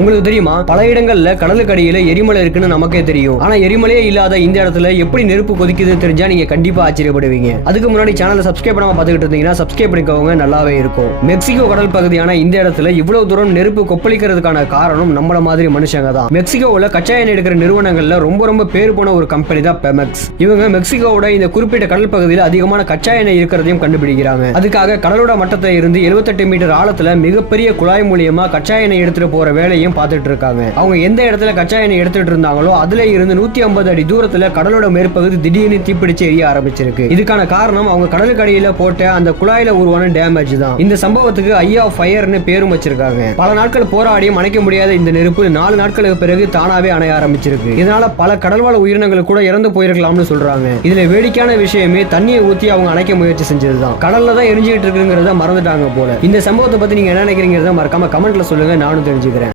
உங்களுக்கு தெரியுமா, பல இடங்கள்ல கடலுக்கு அடியில எரிமலை இருக்குன்னு நமக்கே தெரியும். ஆனா எரிமலையே இல்லாத இந்த இடத்துல எப்படி நெருப்பு கொதிக்குதுன்னு தெரிஞ்சா நீங்க கண்டிப்பா ஆச்சரியப்படுவீங்க. அதுக்கு முன்னாடி சேனலை சப்ஸ்கிரைப் பண்ணாம பார்த்துக்கிட்டு இருந்தீங்கன்னா சப்ஸ்கிரைப் பண்ணிக்கோங்க, நல்லாவே இருக்கும். மெக்சிகோ கடல் பகுதியான இந்த இடத்துல இவ்வளவு தூரம் நெருப்பு கொப்பளிக்கிறதுக்கான காரணம் நம்மள மாதிரி மனுஷங்க தான். மெக்சிகோவில் கச்சா எண்ணெய் எடுக்கிற நிறுவனங்கள்ல ரொம்ப பேர் போன ஒரு கம்பெனி தான் பெமெக்ஸ். இவங்க மெக்சிகோவோட இந்த குறிப்பிட்ட கடல் பகுதியில் அதிகமான கச்சா எண்ணெய் இருக்கிறதையும் கண்டுபிடிக்கிறாங்க. அதுக்காக கடலோட மட்டத்தில் இருந்து 78 மீட்டர் ஆழத்துல மிகப்பெரிய குழாய் மூலியமா கச்சா எண்ணெய் எடுத்துட்டு போற வேலையும் பார்த்துட்டு இருக்காங்க. அவங்க எந்த இடத்துல கச்சா எண்ணெய் எடுத்துட்டு இருந்தாங்களோ அதுல இருந்து 150 அடி தூரத்துல கடலோட மேற்பகுதி திடீர்னு தீப்பிடிச்சு எரிய ஆரம்பிச்சிருக்கு. இதுக்கான காரணம் அவங்க கடலுக்கு அடியில போட்ட அந்த குழாயில உருவான டேமேஜ் தான். இந்த சம்பவத்துக்கு ஐ ஆஃப் ஃபயர்னு பேரும் வச்சிருக்காங்க. பல நாட்கள் போராடியும் அணைக்க முடியாத இந்த நெருப்பு 4 நாட்களுக்கு பிறகு தானாவே அணைய ஆரம்பிச்சிருக்கு. இதனால பல கடல்வாழ் உயிரினங்கள் கூட இறந்து போயிருக்கலாம்னு சொல்றாங்க. இதுல வேடிக்கையான விஷயமே தண்ணியை ஊத்தி அவங்க அணைக்க முயற்சி செஞ்சதுதான். கடல்ல தான் எரிஞ்சிட்டு இருக்குங்கிறத மறந்துட்டாங்க போல. இந்த சம்பவத்தை பத்தி நீங்க என்ன நினைக்கிறீங்க மறக்காம கமெண்ட்ல சொல்லுங்க, நானும் தெரிஞ்சுக்கிறேன்.